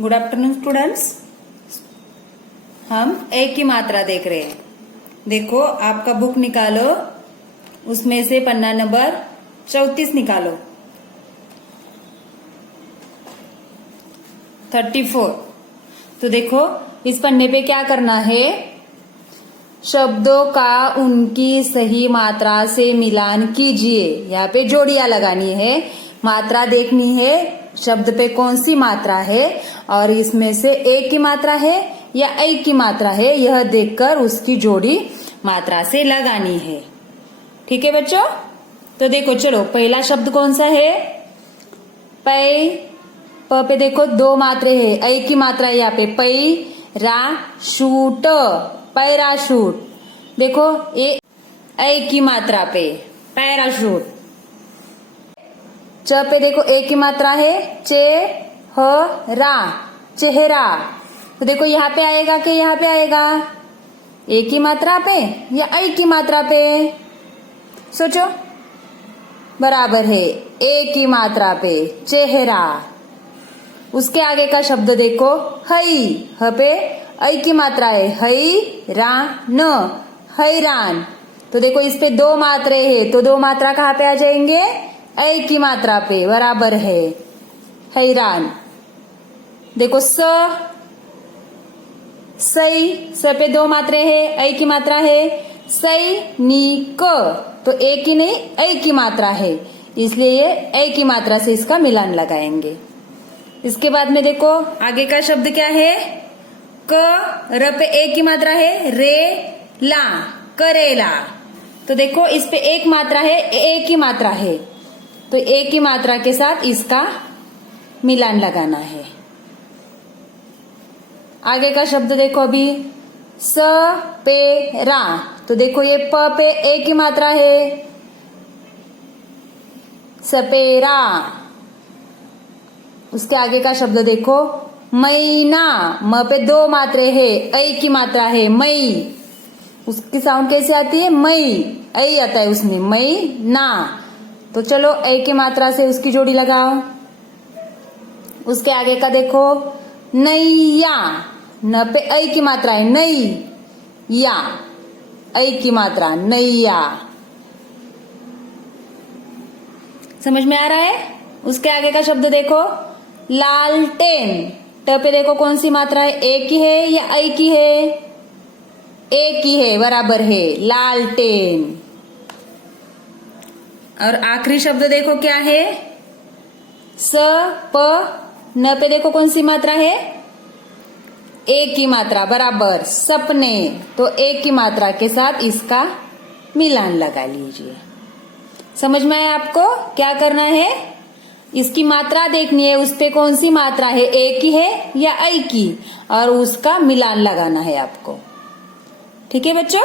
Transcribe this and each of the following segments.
Good afternoon students. हम एक की मात्रा देख रहे हैं। देखो आपका बुक निकालो, उसमें से पन्ना नंबर 34 निकालो। 34। तो देखो इस पन्ने पे क्या करना है, शब्दों का उनकी सही मात्रा से मिलान कीजिए। यहाँ पे जोड़ियां लगानी है, मात्रा देखनी है, शब्द पे कौन सी मात्रा है और इसमें से एक की मात्रा है या एक की मात्रा है, यह देखकर उसकी जोड़ी मात्रा से लगानी है। ठीक है बच्चों। तो देखो चलो, पहला शब्द कौन सा है, पै। प पे देखो दो मात्रे है, एक की मात्रा है यहाँ पे, पै रा शूट, पैराशूट। देखो ये एक की मात्रा पे, पैराशूट। च पे देखो एक की मात्रा है, चे ह रा, चेहरा। तो देखो यहाँ पे आएगा कि यहाँ पे आएगा, एक की मात्रा पे या एक की मात्रा पे, सोचो। बराबर है, एक की मात्रा पे, चेहरा। उसके आगे का शब्द देखो, हई। ह पे एक की मात्रा है, हई रा न, हैरान। तो देखो इस पे दो मात्रे है, तो दो मात्रा कहाँ पे आ जाएंगे, एक की मात्रा पे, बराबर है, हैरान। देखो सही, स पे दो मात्रे है, एक की मात्रा है, सैनिक। तो एक की नहीं, एक की मात्रा है, इसलिए ये एक की मात्रा से इसका मिलान लगाएंगे। इसके बाद में देखो आगे का शब्द क्या है, क। र पे एक की मात्रा है, रे ला, करेला। तो देखो इस पे एक मात्रा है, एक की मात्रा है, तो एक की मात्रा के साथ इसका मिलान लगाना है। आगे का शब्द देखो अभी, स पे रा। तो देखो ये प पे एक की मात्रा है, सपेरा। उसके आगे का शब्द देखो, महीना। म पे दो मात्रे है, एक की मात्रा है, मई। उसकी साउंड कैसे आती है, मई, ऐ आता है उसमें, मई ना। तो चलो एक की मात्रा से उसकी जोड़ी लगाओ। उसके आगे का देखो, नैया। न पे एक की मात्रा है, नई या, एक की मात्रा, नैया। समझ में आ रहा है। उसके आगे का शब्द देखो, लालटेन। ट पे देखो कौन सी मात्रा है, एक की है या एक की है, एक की है, बराबर है, लालटेन। और आखिरी शब्द देखो क्या है, स प न पे देखो कौन सी मात्रा है, एक की मात्रा, बराबर, सपने। तो एक की मात्रा के साथ इसका मिलान लगा लीजिए। समझ में आया आपको क्या करना है, इसकी मात्रा देखनी है, उस पे कौन सी मात्रा है, एक की है या एक की, और उसका मिलान लगाना है आपको। ठीक है बच्चों।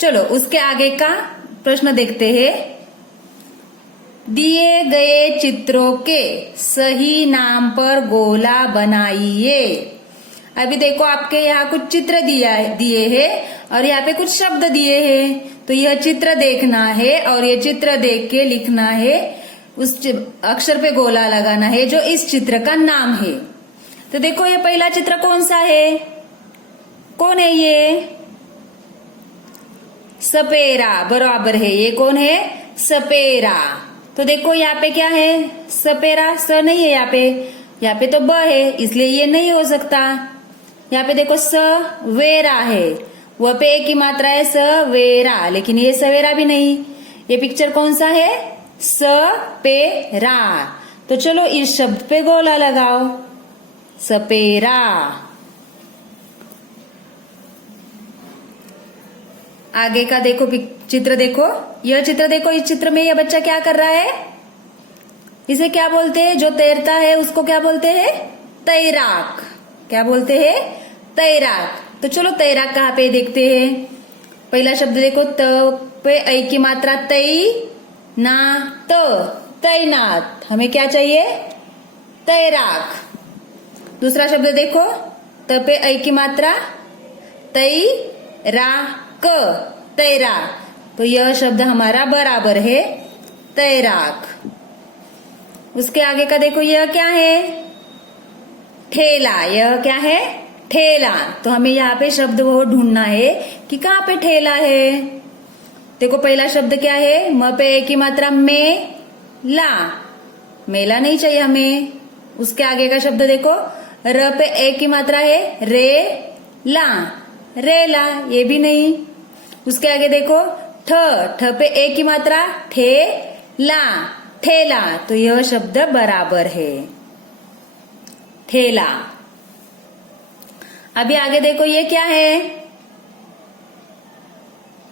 चलो उसके आगे का प्रश्न देखते हैं। दिए गए चित्रों के सही नाम पर गोला बनाइए। अभी देखो आपके यहाँ कुछ चित्र दिए हैं और यहाँ पे कुछ शब्द दिए हैं, तो यह चित्र देखना है और ये चित्र देख के लिखना है, उस अक्षर पे गोला लगाना है जो इस चित्र का नाम है। तो देखो ये पहला चित्र कौन सा है, कौन है ये, सपेरा, बराबर है, ये कौन है, सपेरा। तो देखो यहाँ पे क्या है, सपेरा, स नहीं है यहाँ पे तो ब है, इसलिए ये नहीं हो सकता। यहाँ पे देखो सवेरा है, वह पे एक की मात्रा है, सवेरा, लेकिन ये सवेरा भी नहीं। ये पिक्चर कौन सा है, सपेरा। तो चलो इस शब्द पे गोला लगाओ, सपेरा। आगे का देखो चित्र देखो, यह चित्र देखो, इस चित्र में यह बच्चा क्या कर रहा है, इसे क्या बोलते हैं, जो तैरता है उसको क्या बोलते हैं, तैराक। क्या बोलते हैं, तैराक। तो चलो तैराक कहाँ पे देखते हैं। पहला शब्द देखो, त पे एक की मात्रा, तै ना त, तैनात। हमें क्या चाहिए, तैराक। दूसरा शब्द देखो, त पे एक की मात्रा, तै रा क, तैराक। तो यह शब्द हमारा बराबर है, तैराक। उसके आगे का देखो, यह क्या है, ठेला, यह क्या है? ठेला। तो हमें यहाँ पे शब्द वो ढूंढना है कि कहाँ पे ठेला है। देखो पहला शब्द क्या है? म पे ए की मात्रा में ला, मेला नहीं चाहिए हमें। उसके आगे का शब्द देखो, र पे ए की मात्रा है रे ला, रेला, ये भी नहीं। उसके आगे देखो ठ पे ए की मात्रा ठे ला, ठेला। तो यह शब्द बराबर है, ठेला। अभी आगे देखो ये क्या है?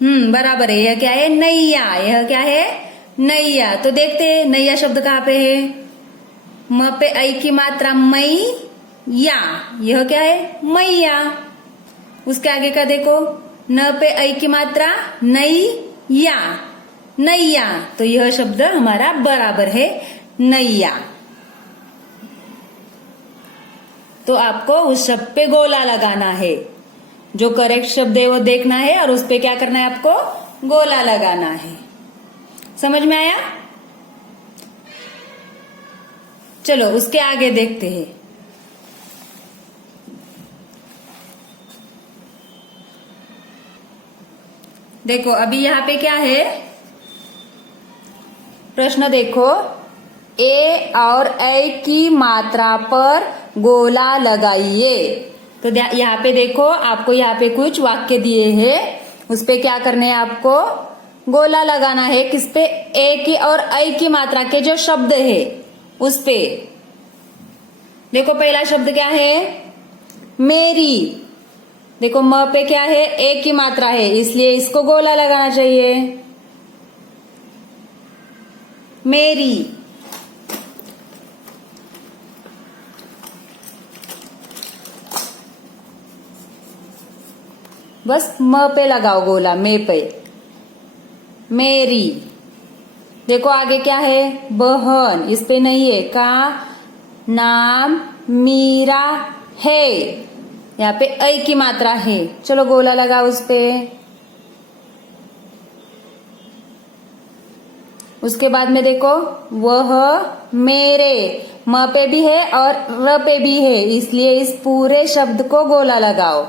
बराबर है। यह क्या है? नैया। यह क्या है? नैया। तो देखते हैं नैया शब्द कहाँ पे है। म पे ऐ की मात्रा मई या, यह क्या है? मैया। उसके आगे का देखो, न पे ऐ की मात्रा नई या, नैया। तो यह शब्द हमारा बराबर है, नैया। तो आपको उस शब्द पे गोला लगाना है। जो करेक्ट शब्द है वो देखना है और उस पे क्या करना है? आपको गोला लगाना है। समझ में आया? चलो उसके आगे देखते हैं। देखो अभी यहाँ पे क्या है? प्रश्न देखो, ए और ऐ की मात्रा पर गोला लगाइए। तो यहाँ पे देखो, आपको यहाँ पे कुछ वाक्य दिए हैं, उस पे क्या करने हैं? आपको गोला लगाना है। किस पे? ए की और ऐ की मात्रा के जो शब्द है उस पे। देखो पहला शब्द क्या है? मेरी। देखो म पे क्या है? ए की मात्रा है, इसलिए इसको गोला लगाना चाहिए, मेरी। बस म पे लगाओ गोला, मे पे, मेरी। देखो आगे क्या है? बहन, इस पे नहीं है। का नाम मीरा है, यहाँ पे ऐ की मात्रा है, चलो गोला लगाओ उस पे। उसके बाद में देखो, वह मेरे, म पे भी है और र पे भी है, इसलिए इस पूरे शब्द को गोला लगाओ,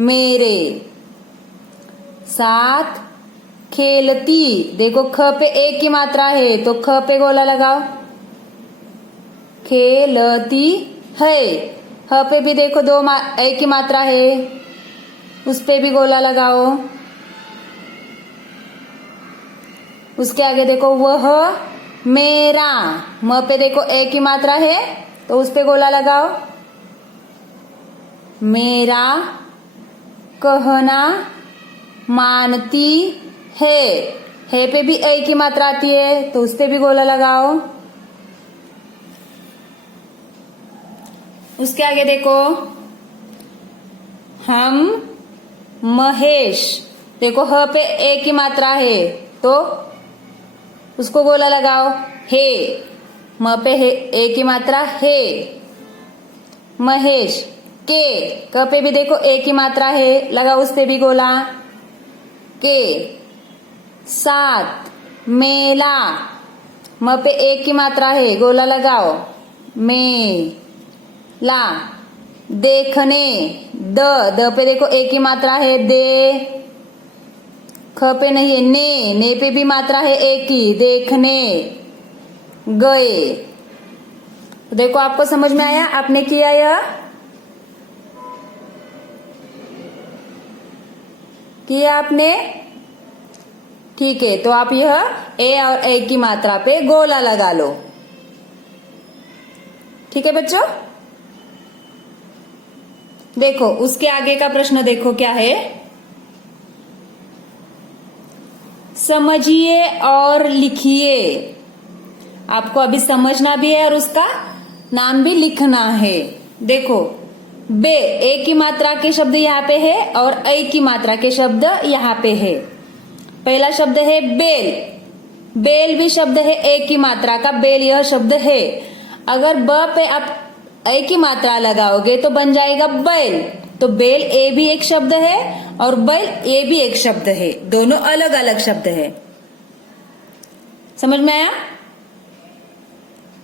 मेरे। साथ खेलती। देखो ख पे ए की मात्रा है तो ख पे गोला लगाओ, खेलती है। ह पे भी देखो ए की मात्रा है, उस पे भी गोला लगाओ। उसके आगे देखो, वह मेरा, म पे देखो ए की मात्रा है तो उस पे गोला लगाओ, मेरा कहना मानती है पे भी ए की मात्रा आती है तो उस पे भी गोला लगाओ। उसके आगे देखो, हम महेश। देखो ह पे ए की मात्रा है तो उसको गोला लगाओ, हे। म पे है ए की मात्रा है, महेश। के, क पे भी देखो ए की मात्रा है, लगाओ उस पे भी गोला, के। साथ मेला, म पे ए की मात्रा है, गोला लगाओ, में ला। देखने, द पे देखो ए की मात्रा है, दे। ख पे नहीं है, ने पे भी मात्रा है ए की, देखने गए। तो देखो आपको समझ में आया? आपने किया यह? किया आपने? ठीक है, तो आप यह ए और ए की मात्रा पे गोला लगा लो। ठीक है बच्चों? देखो उसके आगे का प्रश्न देखो क्या है? समझिए और लिखिए। आपको अभी समझना भी है और उसका नाम भी लिखना है। देखो, बे, ए की मात्रा के शब्द यहाँ पे है और ऐ की मात्रा के शब्द यहाँ पे है। पहला शब्द है बेल। बेल भी शब्द है ए की मात्रा का, बेल यह शब्द है। अगर ब पे आप ऐ की मात्रा लगाओगे तो बन जाएगा बैल। तो बेल ए भी एक शब्द है और बैल ए भी एक शब्द है, दोनों अलग अलग शब्द है। समझ में आया?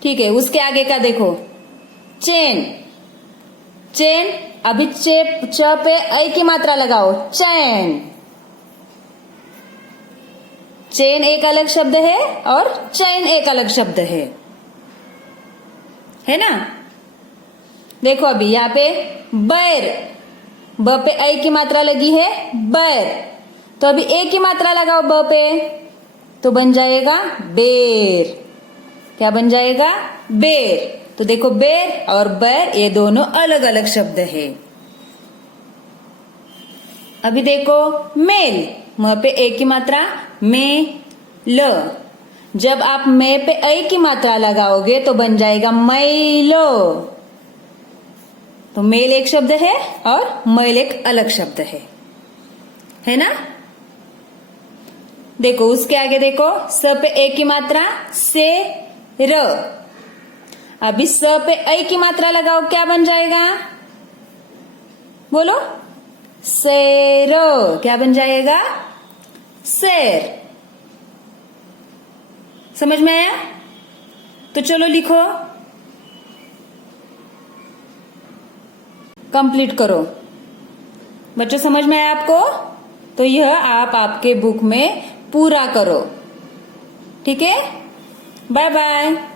ठीक है, उसके आगे का देखो, चेन। चेन, अभी च पे ऐ की मात्रा लगाओ, चैन। चेन एक अलग शब्द है और चैन एक अलग शब्द है ना। देखो अभी यहाँ पे बैर, ब पे ऐ की मात्रा लगी है, बैर, तो अभी ए की मात्रा लगाओ ब पे, तो बन जाएगा बेर। क्या बन जाएगा? बेर। तो देखो बेर और बैर ये दोनों अलग अलग शब्द है। अभी देखो मेल, म पे ए की मात्रा, में ल, जब आप में पे ऐ की मात्रा लगाओगे तो बन जाएगा मैलो। तो मेल एक शब्द है और मैल एक अलग शब्द है ना। देखो उसके आगे देखो, स पे ए की मात्रा, से र, अभी स पे ऐ की मात्रा लगाओ, क्या बन जाएगा? बोलो, शेर। क्या बन जाएगा? शेर। समझ में आया? तो चलो लिखो, कंप्लीट करो। बच्चों समझ में आया आपको? तो यह आप आपके बुक में पूरा करो। ठीक है, बाय बाय।